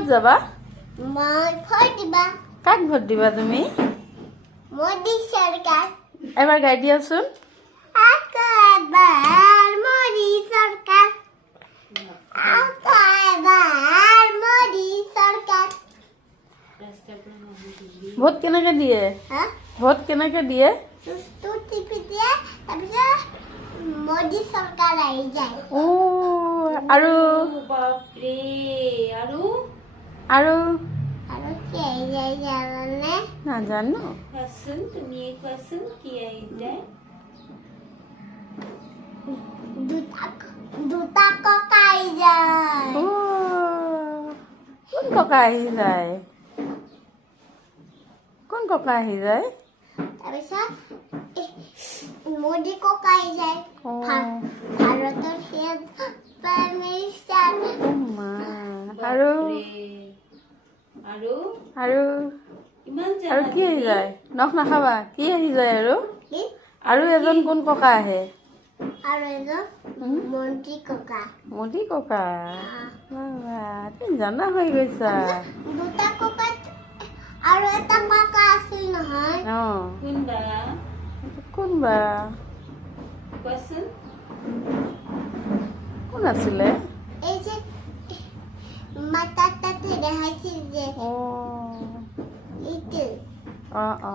ক'ত যাবা? মই ভোট দিবা কাক ভোট দিবা তুমি? মোদী চৰকাৰ এবাৰ গাই দিয়াচোন। আকৌ এবাৰ মোদী চৰকাৰ আকৌ এবাৰ মোদী চৰকাৰ ভোট কেনেকে দিয়ে? হা ভোট কেনেকে দিয়ে? চুচটো টিপি দিয়ে তাৰপিছত মোদী চৰকাৰ আহি যায় ও আৰু বাপৰে আৰু আৰু আৰু কি আহি যায় জানানে নাজানো। কোৱাচোন তুমি কোৱাচোন কি আহি যায় দুটা ককা আহি যায় ও কোন ককা আহি যায়? কোন ককা আহি যায়? তাৰপিছত মোদী ককা আহি যায় অ ভাৰতৰ হেড প্ৰাইম মিনিষ্টাৰ ও মা আৰু আৰু আৰু ইমান আৰু কি আহি যায়? নখ নাখাবা। কি আহি যায় আৰু? কি আৰু এজন কোন ককা আহে? আৰু এজন মন্ত্ৰী ককা মোদী ককা। বাবা, তুমি জানা হৈ গৈছা। দুটা ককা আৰু এটা ককা আছিল নহয় অ কোনবা কোনবা কোৱাচোন কোন আছিলে? এই যে মাতাৰ তাতে দেখাইছিল যে অ এইটো অ অ